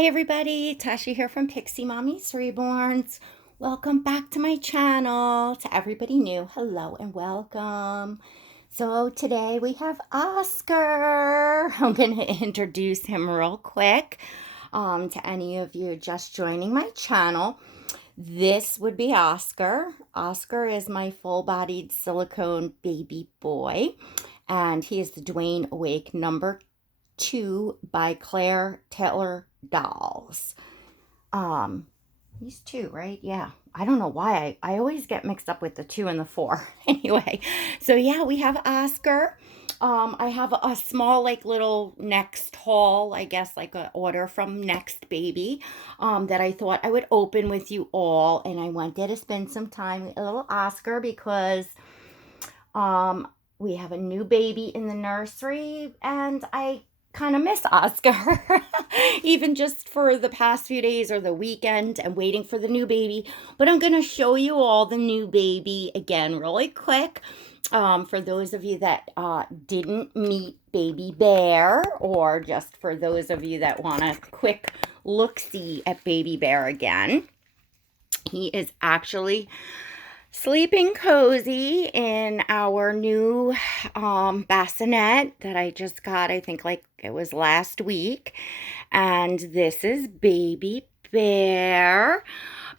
Hi everybody, Tasha here from Pixie Mommy's Reborns. Welcome back to my channel. To everybody new, hello and welcome. So today we have Oscar. I'm going to introduce him real quick to any of you just joining my channel. This would be Oscar. Oscar is my full-bodied silicone baby boy, and he is the Dwayne Awake number 2 by Claire Taylor Dolls. He's 2, right? Yeah. I don't know why I always get mixed up with the 2 and the 4. Anyway, so yeah, we have Oscar. I have a small, like, little Next haul, I guess, like an order from Next Baby, that I thought I would open with you all. And I wanted to spend some time with a little Oscar because, we have a new baby in the nursery and I kind of miss Oscar, even just for the past few days or the weekend and waiting for the new baby. But I'm going to show you all the new baby again really quick. For those of you that didn't meet Baby Bear, or just for those of you that want a quick look-see at Baby Bear again. He is actually sleeping cozy in our new bassinet that I just got, I think like it was last week. And this is Baby Bear.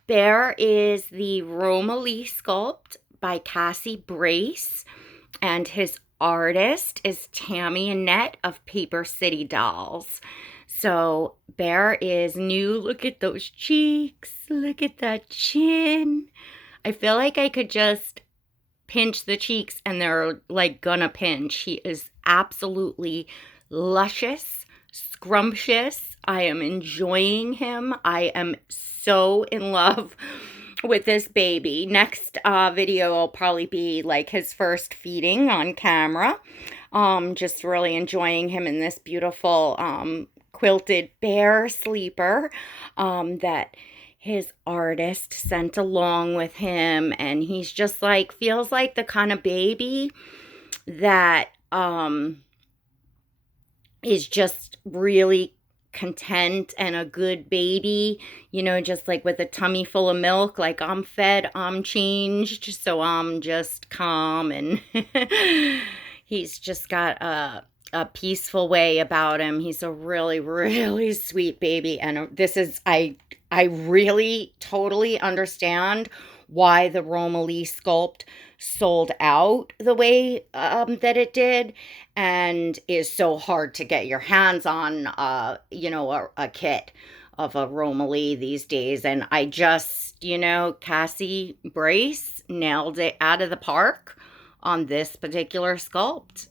Bear is the Romalie sculpt by Cassie Brace, and his artist is Tammy Annette of Paper City Dolls. So Bear is new. Look at those cheeks. Look at that chin. I feel like I could just pinch the cheeks and they're like gonna pinch. He is absolutely luscious, scrumptious. I am enjoying him. I am so in love with this baby. Next video will probably be like his first feeding on camera. Just really enjoying him in this beautiful quilted bear sleeper that his artist sent along with him. And he's just like, feels like the kind of baby that is just really content and a good baby, you know, just like with a tummy full of milk, like I'm fed, I'm changed, so I'm just calm. And he's just got a peaceful way about him. He's a really, really sweet baby. And this is, I really totally understand why the Romalie sculpt sold out the way that it did, and is so hard to get your hands on, you know, a kit of a Romalie these days. And I just, you know, Cassie Brace nailed it out of the park on this particular sculpt.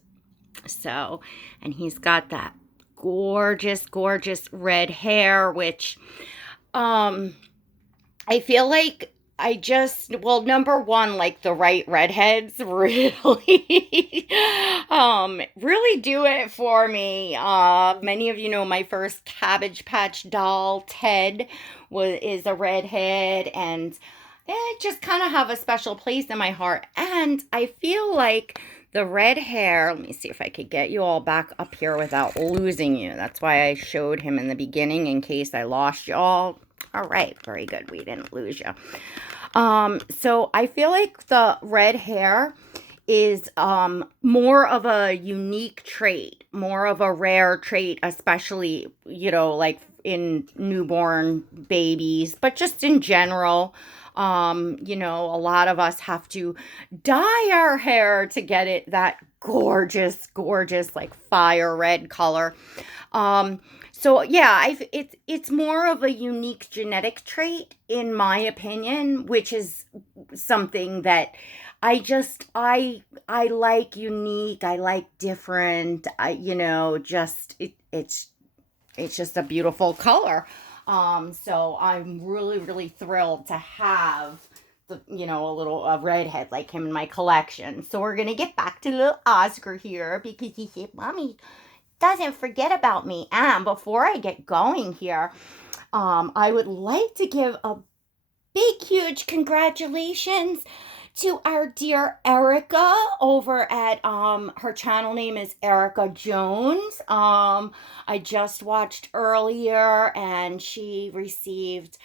So, and he's got that gorgeous, gorgeous red hair, which I feel like I just, well, number one, like the right redheads really, really do it for me. Many of you know my first Cabbage Patch doll, Ted, is a redhead, and it just kind of have a special place in my heart. And I feel like the red hair, let me see if I could get you all back up here without losing you. That's why I showed him in the beginning in case I lost you all. All right, very good. We didn't lose you. So I feel like the red hair is more of a unique trait, more of a rare trait, especially, you know, like in newborn babies, but just in general. You know, a lot of us have to dye our hair to get it that gorgeous, gorgeous, like fire red color. So yeah, it's more of a unique genetic trait, in my opinion, which is something that I like unique, I like different, you know, just, it's just a beautiful color. So I'm really, really thrilled to have you know, a redhead like him in my collection. So we're gonna get back to little Oscar here because he said, Mommy doesn't forget about me. And before I get going here, I would like to give a big, huge congratulations to our dear Erica over at her channel name is Erica Jones. I just watched earlier and she received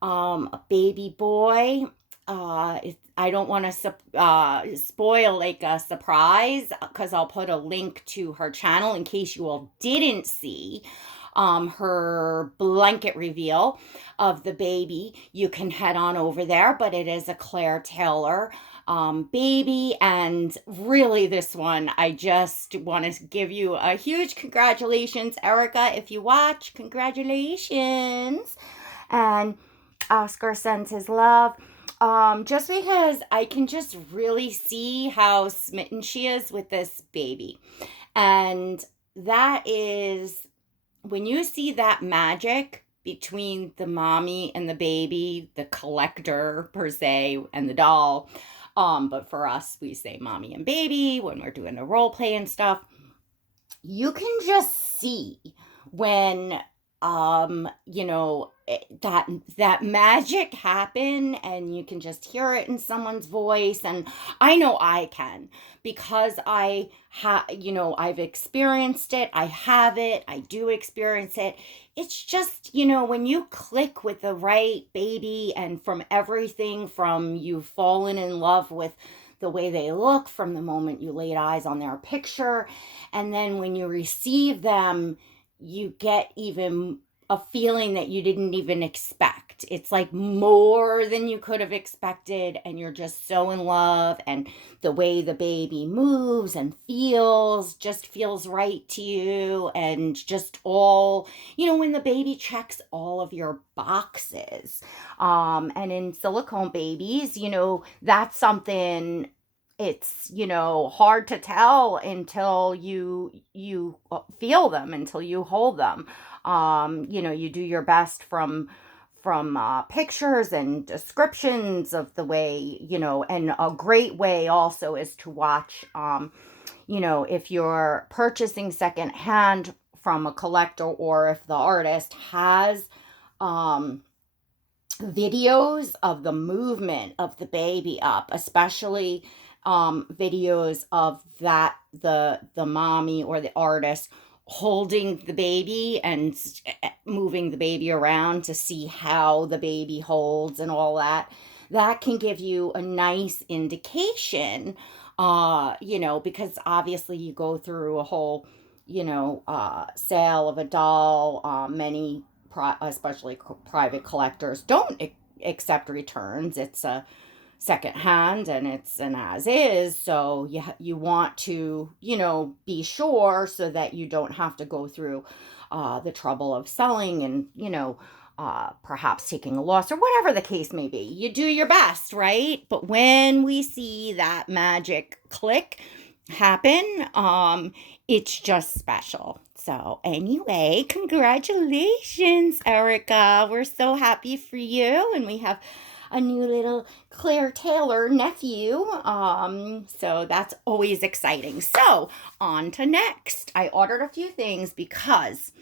a baby boy. I don't want to spoil like a surprise because I'll put a link to her channel in case you all didn't see her blanket reveal of the baby. You can head on over there, but it is a Claire Taylor baby. And really, this one, I just want to give you a huge congratulations, Erica. If you watch, congratulations. And Oscar sends his love. Just because I can just really see how smitten she is with this baby. And that is when you see that magic between the mommy and the baby, the collector per se, and the doll. But for us, we say mommy and baby when we're doing the role play and stuff. You can just see when that magic happen, and you can just hear it in someone's voice. And I know I can, because I've experienced it. I have it. I do experience it. It's just, when you click with the right baby, and from everything from you've fallen in love with the way they look from the moment you laid eyes on their picture, and then when you receive them, you get even a feeling that you didn't even expect. It's like more than you could have expected, and you're just so in love, and the way the baby moves and just feels right to you, and just all, when the baby checks all of your boxes. And in silicone babies, that's something, it's hard to tell until you feel them, until you hold them. You do your best from pictures and descriptions of the way, and a great way also is to watch, if you're purchasing secondhand from a collector, or if the artist has videos of the movement of the baby up, especially videos of the mommy or the artist holding the baby and moving the baby around to see how the baby holds and all that can give you a nice indication, because obviously you go through a whole, sale of a doll. Many, especially private collectors, don't accept returns. It's a second hand, and it's an as is, so you want to be sure, so that you don't have to go through the trouble of selling, and perhaps taking a loss, or whatever the case may be. You do your best, right? But when we see that magic click happen, it's just special. So anyway, congratulations, Erica. We're so happy for you, and we have a new little Claire Taylor nephew. So that's always exciting. So on to next. I ordered a few things because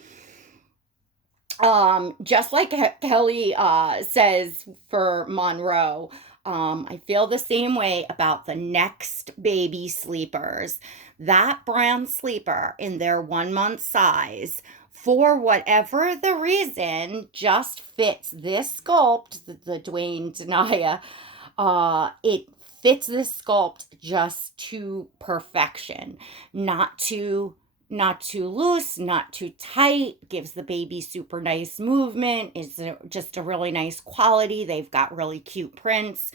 just like Kelly says for Monroe, I feel the same way about the Next Baby sleepers. That brand sleeper in their 1 month size, for whatever the reason, just fits this sculpt, the Dwayne Denia. It fits this sculpt just to perfection. Not too loose, not too tight, gives the baby super nice movement. It's just a really nice quality. They've got really cute prints.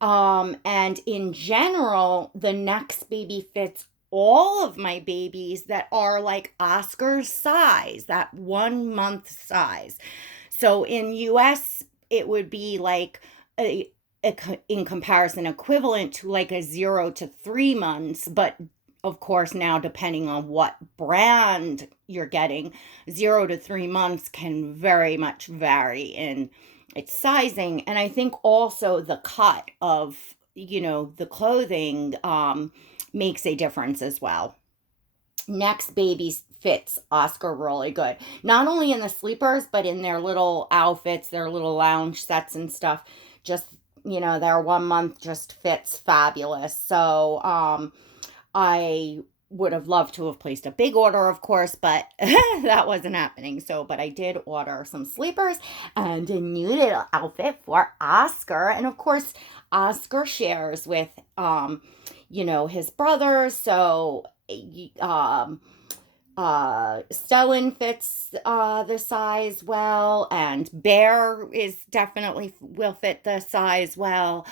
And in general, the Next Baby fits all of my babies that are like Oscar's size, that 1 month size. So in US, it would be like in comparison equivalent to like a 0 to 3 months, but of course, now depending on what brand you're getting, 0 to 3 months can very much vary in its sizing. And I think also the cut of, the clothing makes a difference as well. Next Baby fits Oscar really good. Not only in the sleepers, but in their little outfits, their little lounge sets and stuff. Just you know, their 1 month just fits fabulous. So, I would have loved to have placed a big order, of course, but that wasn't happening. So, but I did order some sleepers and a new little outfit for Oscar. And of course, Oscar shares with, you know, his brothers. So, Stellan fits the size well, and Bear is definitely will fit the size well.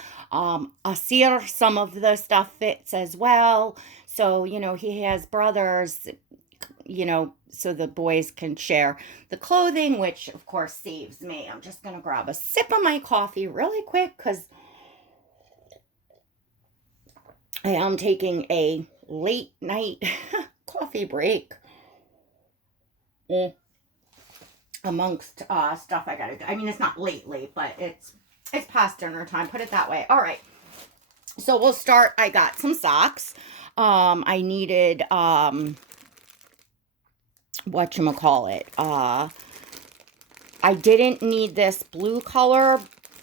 Asir, some of the stuff fits as well. So, you know, he has brothers, you know, so the boys can share the clothing, which of course saves me. I'm just gonna grab a sip of my coffee really quick because I am taking a late night coffee break. Amongst stuff I gotta do. I mean, it's not late, but it's past dinner time. Put it that way. All right. So we'll start. I got some socks. I needed whatchamacallit. I didn't need this blue color.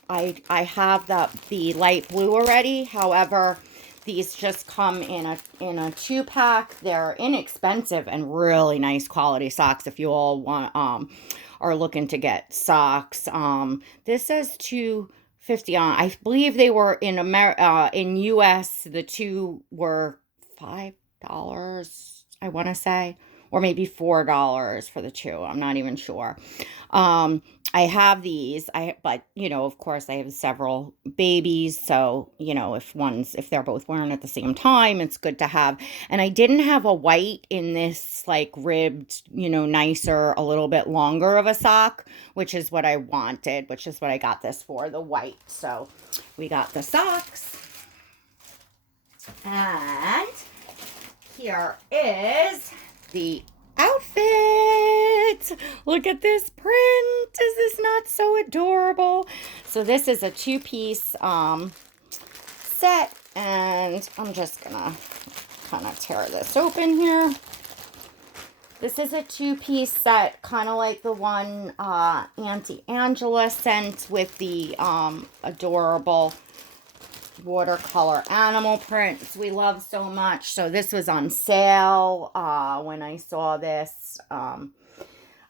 I have the light blue already. However, these just come in a 2-pack. They're inexpensive and really nice quality socks if you all want are looking to get socks. This says $2.50 on. I believe they were in in US, the two were $5, I want to say, or maybe $4 for the two. I'm not even sure. I have these, but you know, of course I have several babies. So, you know, if they're both wearing at the same time, it's good to have. And I didn't have a white in this like ribbed, you know, nicer, a little bit longer of a sock, which is what I wanted, which is what I got this for, the white. So we got the socks. And here is the outfit. Look at this print. Is this not so adorable? So this is a 2-piece set, and I'm just gonna kind of tear this open here. This is a 2-piece set, kind of like the one Auntie Angela sent with the adorable watercolor animal prints we love so much. So this was on sale. When I saw this,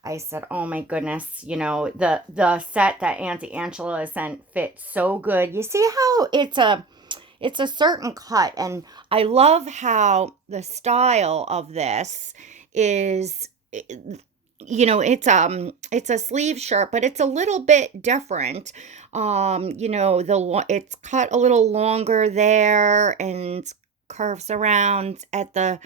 I said, oh my goodness, you know, the set that Auntie Angela sent fits so good. You see how it's a certain cut, and I love how the style of this is, you know, it's a sleeve shirt, but it's a little bit different. You know, it's cut a little longer there and curves around at the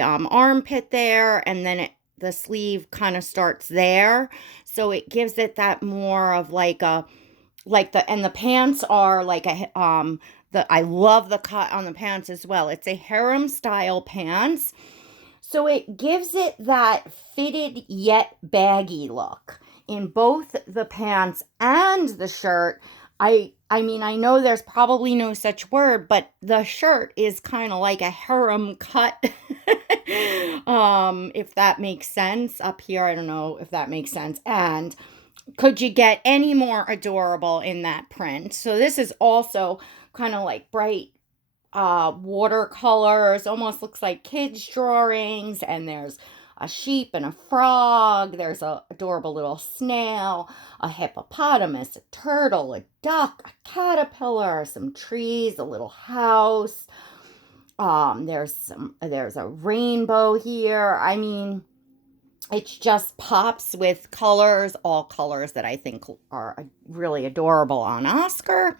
armpit there, and then the sleeve kind of starts there. So it gives it that more of like and the pants are like I love the cut on the pants as well. It's a harem style pants. So it gives it that fitted yet baggy look in both the pants and the shirt. I mean, I know there's probably no such word, but the shirt is kind of like a harem cut. If that makes sense. Up here, I don't know if that makes sense. And could you get any more adorable in that print? So this is also kind of like bright watercolors, almost looks like kids drawings, and there's a sheep and a frog, there's a adorable little snail, a hippopotamus, a turtle, a duck, a caterpillar, some trees, a little house. There's a rainbow here. I mean, it just pops with colors, all colors that I think are really adorable on Oscar.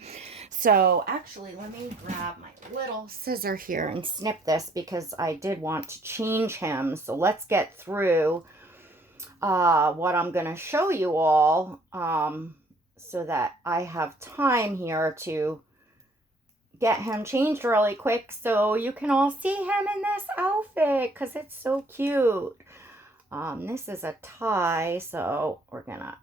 So actually, let me grab my little scissor here and snip this because I did want to change him. So let's get through what I'm going to show you all so that I have time here to get him changed really quick so you can all see him in this outfit because it's so cute. This is a tie, so we're gonna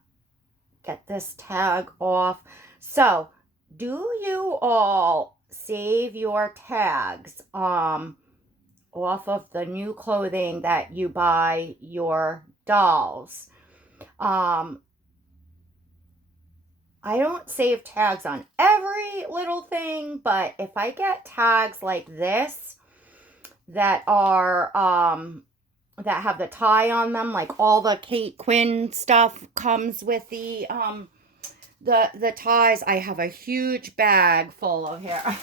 get this tag off. So, do you all save your tags off of the new clothing that you buy your dolls? I don't save tags on every little thing, but if I get tags like this that are that have the tie on them, like all the Kate Quinn stuff comes with the ties. I have a huge bag full of hair.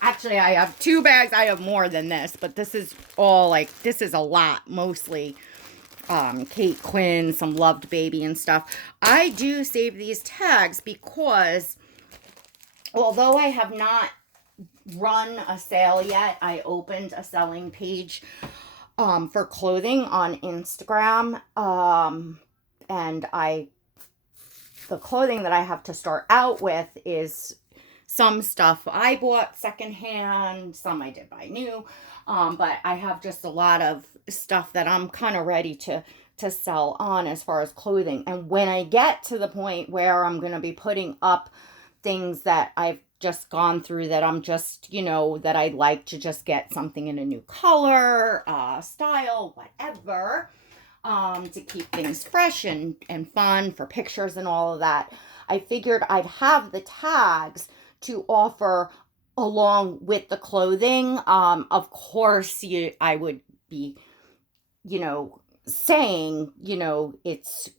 Actually, I have 2 bags. I have more than this, but this is all like, this is a lot, mostly Kate Quinn, some Loved Baby and stuff. I do save these tags because although I have not run a sale yet, I opened a selling page for clothing on Instagram. And the clothing that I have to start out with is some stuff I bought secondhand, some I did buy new. But I have just a lot of stuff that I'm kind of ready to sell on as far as clothing. And when I get to the point where I'm going to be putting up things that I've just gone through, that I'm just, that I'd like to just get something in a new color, style, whatever, to keep things fresh and fun for pictures and all of that, I figured I'd have the tags to offer along with the clothing. Of course, I would be, saying, it's,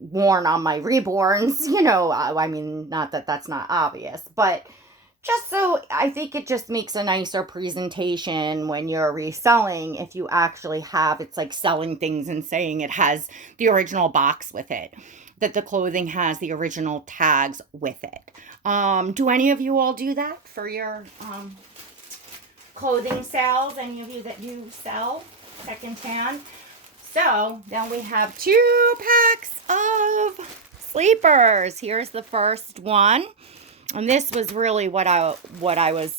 worn on my Reborns, I mean, not that that's not obvious, but just so I think it just makes a nicer presentation when you're reselling. If you actually have, it's like selling things and saying it has the original box with it, that the clothing has the original tags with it. Do any of you all do that for your clothing sales? Any of you that you sell secondhand? So then we have 2 packs of sleepers. Here's the first one. And this was really what I was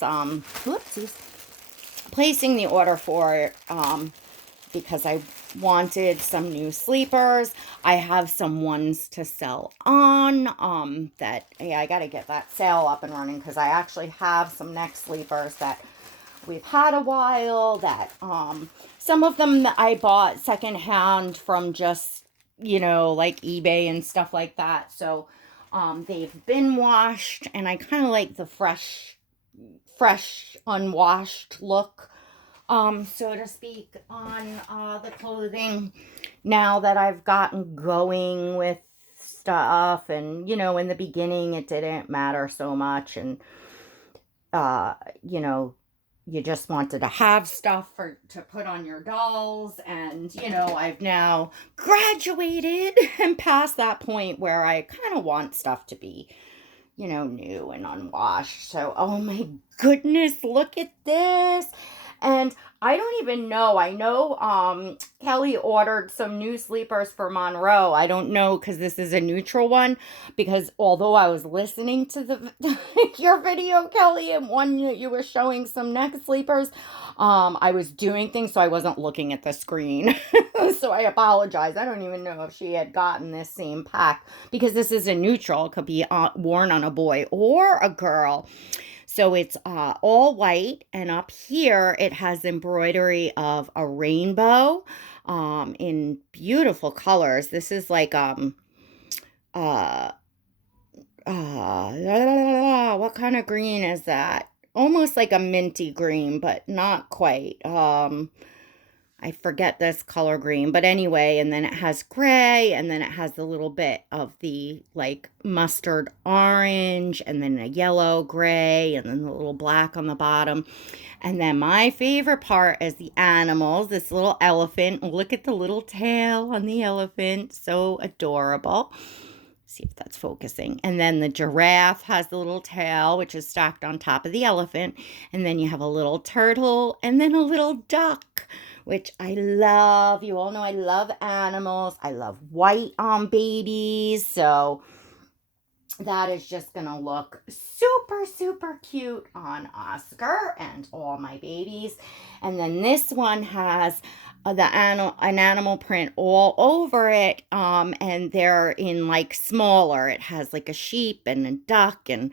placing the order for, because I wanted some new sleepers. I have some ones to sell on, that, I got to get that sale up and running, because I actually have some neck sleepers that we've had a while, that, some of them that I bought secondhand from just, like eBay and stuff like that. So, they've been washed, and I kind of like the fresh, unwashed look, so to speak, on the clothing now that I've gotten going with stuff. And, in the beginning it didn't matter so much, and, you just wanted to have stuff to put on your dolls. And, I've now graduated and past that point where I kind of want stuff to be, new and unwashed. So, oh my goodness, look at this. And I don't even know. I know Kelly ordered some new sleepers for Monroe. I don't know, because this is a neutral one. Because although I was listening to your video, Kelly, and one you were showing some neck sleepers, I was doing things, so I wasn't looking at the screen. So I apologize. I don't even know if she had gotten this same pack, because this is a neutral. It could be worn on a boy or a girl. So it's all white, and up here it has embroidery of a rainbow in beautiful colors. This is like what kind of green is that? Almost like a minty green, but not quite. I forget this color green, but anyway, and then it has gray, and then it has the little bit of the like mustard orange, and then a yellow gray, and then the little black on the bottom. And then my favorite part is the animals. This little elephant. Look at the little tail on the elephant. So adorable. See if that's focusing. And then the giraffe has the little tail, which is stacked on top of the elephant. And then you have a little turtle, and then a little duck, which I love. You all know I love animals. I love white babies. So that is just going to look super, super cute on Oscar and all my babies. And then this one has an animal print all over it. And they're in like smaller. It has like a sheep and a duck and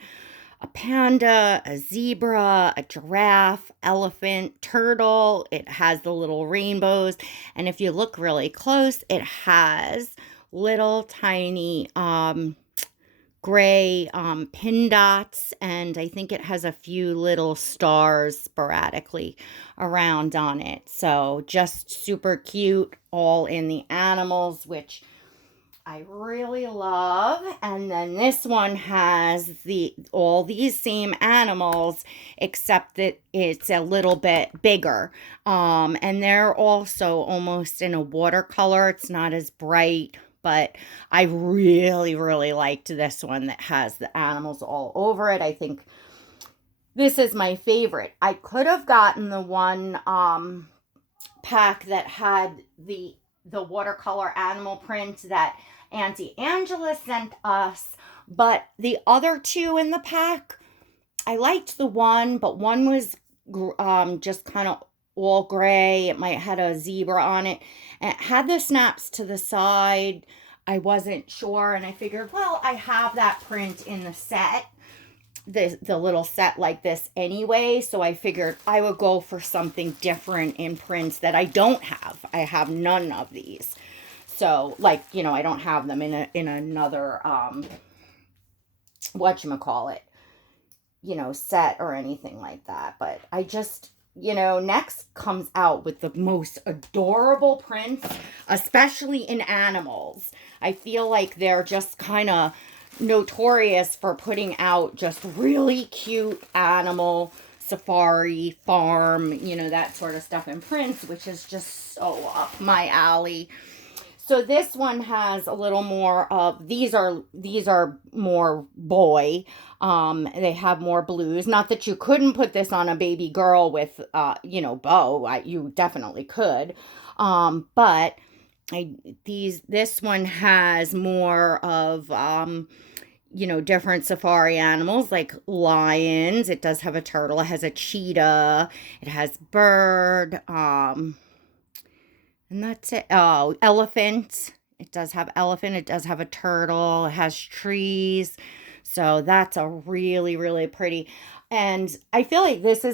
a panda, a zebra, a giraffe, elephant, turtle. It has the little rainbows. And if you look really close, it has little tiny gray pin dots, and I think it has a few little stars sporadically around on it. So just super cute, all in the animals, which I really love. And then this one has all these same animals, except that it's a little bit bigger. And they're also almost in a watercolor. It's not as bright, but I really, really liked this one that has the animals all over it. I think this is my favorite. I could have gotten the one pack that had the watercolor animal print that Auntie Angela sent us, but the other two in the pack, I liked the one, but one was just kind of all gray. It might have had a zebra on it, and it had the snaps to the side. I wasn't sure, and I figured, well, I have that print in the set, the little set like this anyway, so I figured I would go for something different in prints that I don't have. I have none of these. So, like, I don't have them in another whatchamacallit, set or anything like that. But I just, Next comes out with the most adorable prints, especially in animals. I feel like they're just kind of notorious for putting out just really cute animal safari farm, that sort of stuff in prints, which is just so up my alley. So this one has a little more of, these are more boy. They have more blues. Not that you couldn't put this on a baby girl with, bow. You definitely could. But this one has more of, different safari animals like lions. It does have a turtle. It has a cheetah. It has bird. And that's it. Oh, elephant. It does have elephant. It does have a turtle. It has trees. So that's a really, really pretty. And I feel like this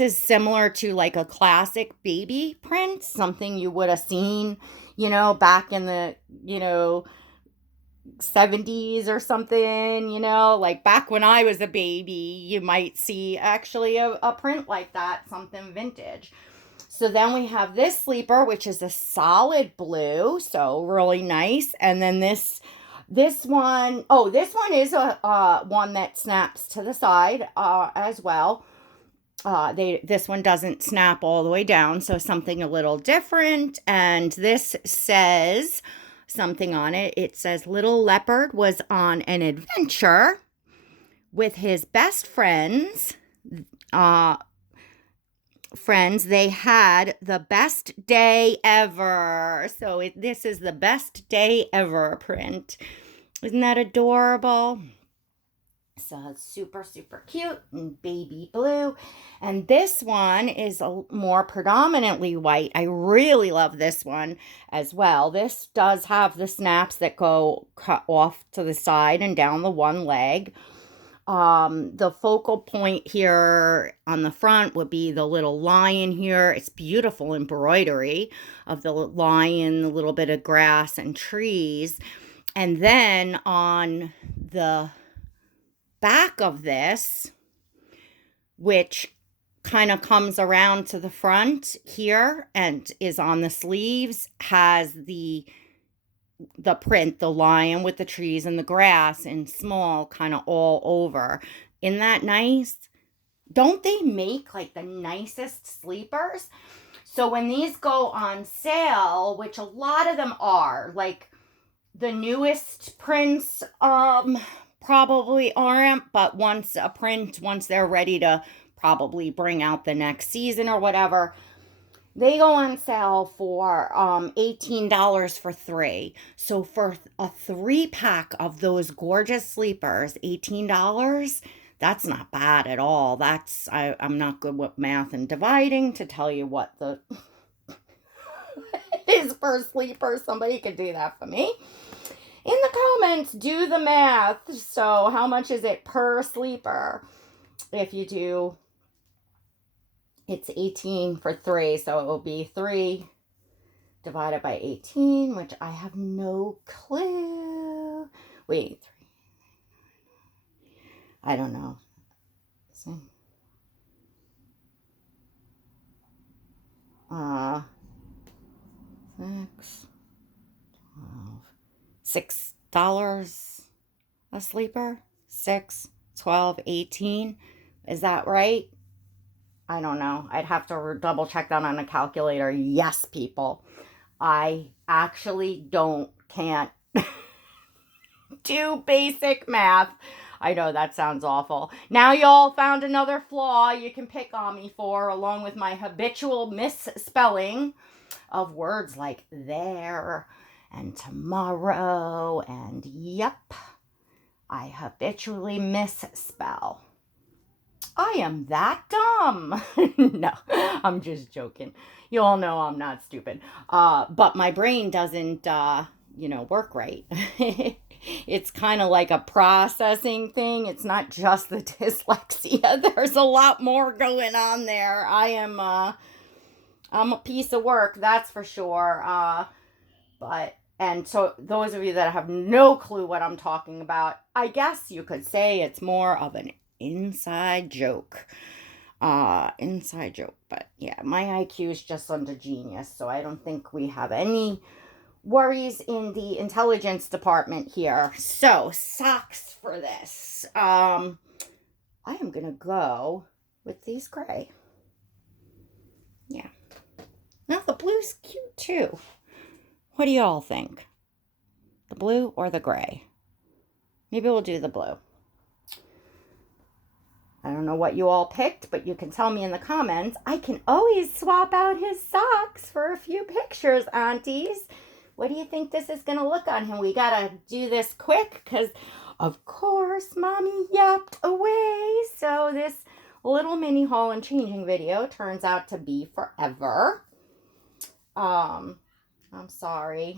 is similar to like a classic baby print, something you would have seen, back in the, 70s or something, like back when I was a baby, you might see actually a print like that, something vintage. So then we have this sleeper, which is a solid blue, so really nice. And then this one, this one is a one that snaps to the side as well. This one doesn't snap all the way down, so something a little different. And this says something on it. It says, "Little Leopard was on an adventure with his best friends. They had the best day ever." So this is the best day ever print. Isn't that adorable? So it's super, super cute and baby blue. And this one is more predominantly white. I really love this one as well. This does have the snaps that go cut off to the side and down the one leg. The focal point here on the front would be the little lion here. It's beautiful embroidery of the lion, a little bit of grass and trees. And then on the back of this, which kind of comes around to the front here and is on the sleeves, has the print, the lion with the trees and the grass in small, kind of all over. Isn't that nice? Don't they make like the nicest sleepers? So when these go on sale, which a lot of them are, like the newest prints probably aren't, but once they're ready to probably bring out the next season or whatever, they go on sale for $18 for 3. So for a 3-pack of those gorgeous sleepers, $18, that's not bad at all. I'm not good with math and dividing to tell you what the is per sleeper. Somebody could do that for me. In the comments, do the math. So how much is it per sleeper? If you do, it's 18 for 3, so it will be 3 divided by 18, which I have no clue Wait, I don't know. 6, 12, $6 a sleeper. 6, 12, 18. Is that right? I don't know. I'd have to double check that on a calculator. Yes, people. I actually can't do basic math. I know that sounds awful. Now y'all found another flaw you can pick on me for, along with my habitual misspelling of words like there and tomorrow and yep. I habitually misspell. I am that dumb. No, I'm just joking. You all know I'm not stupid. But my brain doesn't, work right. It's kind of like a processing thing. It's not just the dyslexia. There's a lot more going on there. I'm a piece of work, that's for sure. And so those of you that have no clue what I'm talking about, I guess you could say it's more of an inside joke. Inside joke. But yeah, my IQ is just under genius, so I don't think we have any worries in the intelligence department here. So, socks for this. I am gonna go with these gray. Yeah. Now the blue's cute too. What do y'all think? The blue or the gray? Maybe we'll do the blue. I don't know what you all picked, but you can tell me in the comments. I can always swap out his socks for a few pictures, aunties. What do you think this is going to look on him? We got to do this quick because, of course, Mommy yapped away. So this little mini haul and changing video turns out to be forever. I'm sorry.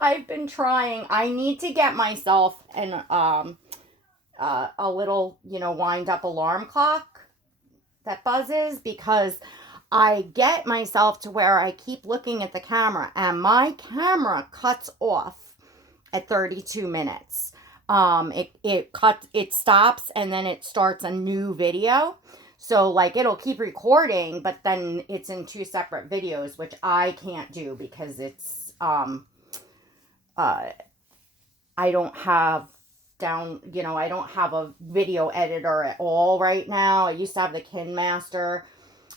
I've been trying. I need to get myself a little, wind up alarm clock that buzzes, because I get myself to where I keep looking at the camera and my camera cuts off at 32 minutes. It stops and then it starts a new video. So like it'll keep recording, but then it's in 2 separate videos, which I can't do because it's I don't have I don't have a video editor at all right now. I used to have the KineMaster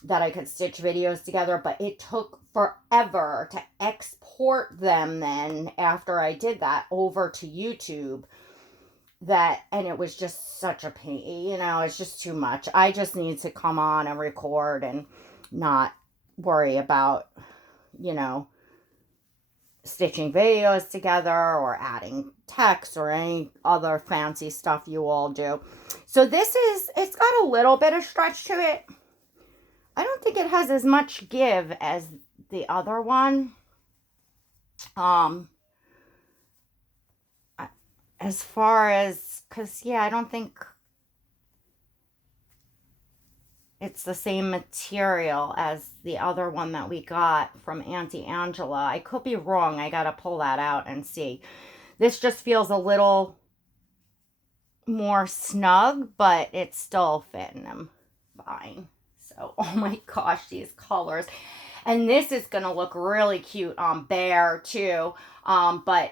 that I could stitch videos together, but it took forever to export them then after I did that over to YouTube. And it was just such a pain, it's just too much. I just need to come on and record and not worry about, stitching videos together or adding text or any other fancy stuff you all do. So it's got a little bit of stretch to it. I don't think it has as much give as the other one. As far as, I don't think it's the same material as the other one that we got from Auntie Angela. I could be wrong. I got to pull that out and see. This just feels a little more snug, but it's still fitting them fine. So, oh my gosh, these colors. And this is going to look really cute on Bear too. But,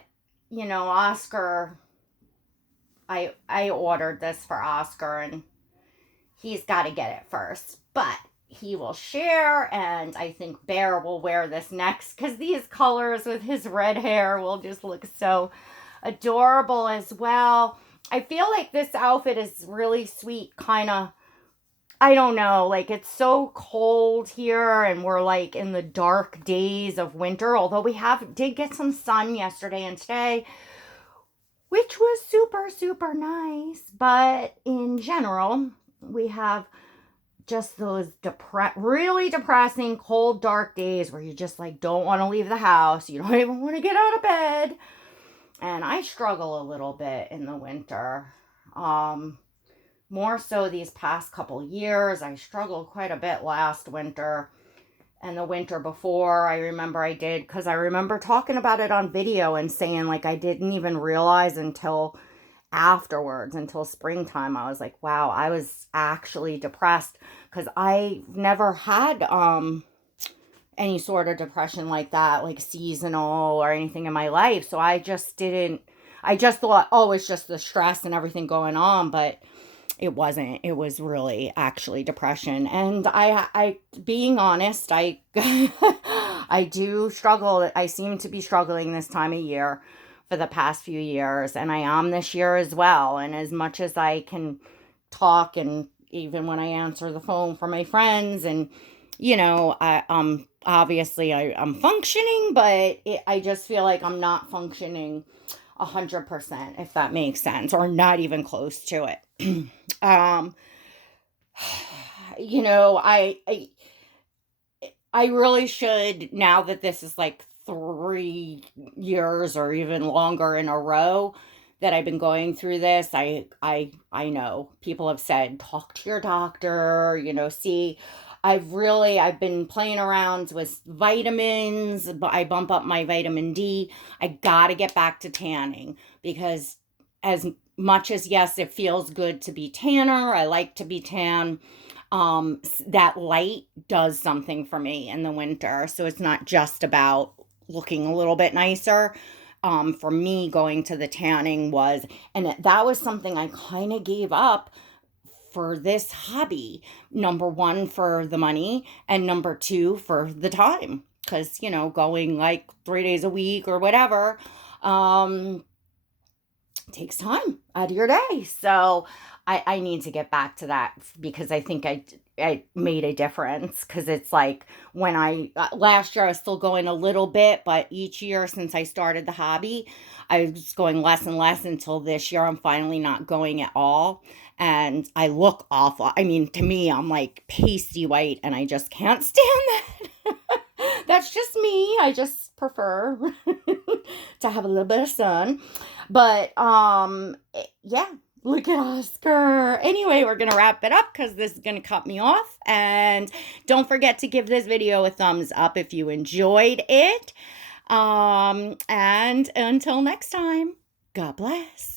Oscar, I ordered this for Oscar and he's got to get it first, but he will share, and I think Bear will wear this next because these colors with his red hair will just look so adorable as well. I feel like this outfit is really sweet, kind of, I don't know, like it's so cold here and we're like in the dark days of winter, although we did get some sun yesterday and today, which was super, super nice, but in general, we have just those really depressing, cold, dark days where you just like don't want to leave the house. You don't even want to get out of bed. And I struggle a little bit in the winter. More so these past couple years. I struggled quite a bit last winter. And the winter before, I remember I did, because I remember talking about it on video and saying, like, I didn't even realize until afterwards, until springtime. I was like, wow, I was actually depressed, because I never had any sort of depression like that, like seasonal or anything in my life. So I just didn't, I just thought, oh, it's just the stress and everything going on. But it wasn't. It was really actually depression. And being honest, I do struggle. I seem to be struggling this time of year for the past few years, and I am this year as well. And as much as I can talk, and even when I answer the phone for my friends, and obviously I'm functioning, but I just feel like I'm not functioning 100%, if that makes sense, or not even close to it. um, you know, I really should, now that this is like 3 years or even longer in a row that I've been going through this. I know people have said, talk to your doctor, see. I've been playing around with vitamins, but I bump up my vitamin D. I gotta get back to tanning, because as much as, yes, it feels good to be tanner, I like to be tan, that light does something for me in the winter. So it's not just about looking a little bit nicer. For me, going to the tanning was, and that was something I kind of gave up for this hobby. Number one, for the money, and number two, for the time. Because, going like 3 days a week or whatever, takes time out of your day. So I need to get back to that, because I think I made a difference. Because it's like, when last year I was still going a little bit, but each year since I started the hobby, I was going less and less, until this year I'm finally not going at all. And I look awful. I mean, to me, I'm like pasty white, and I just can't stand that. That's just me. I just prefer to have a little bit of sun. But yeah, look at Oscar. Anyway, we're going to wrap it up, because this is going to cut me off. And don't forget to give this video a thumbs up if you enjoyed it. And until next time, God bless.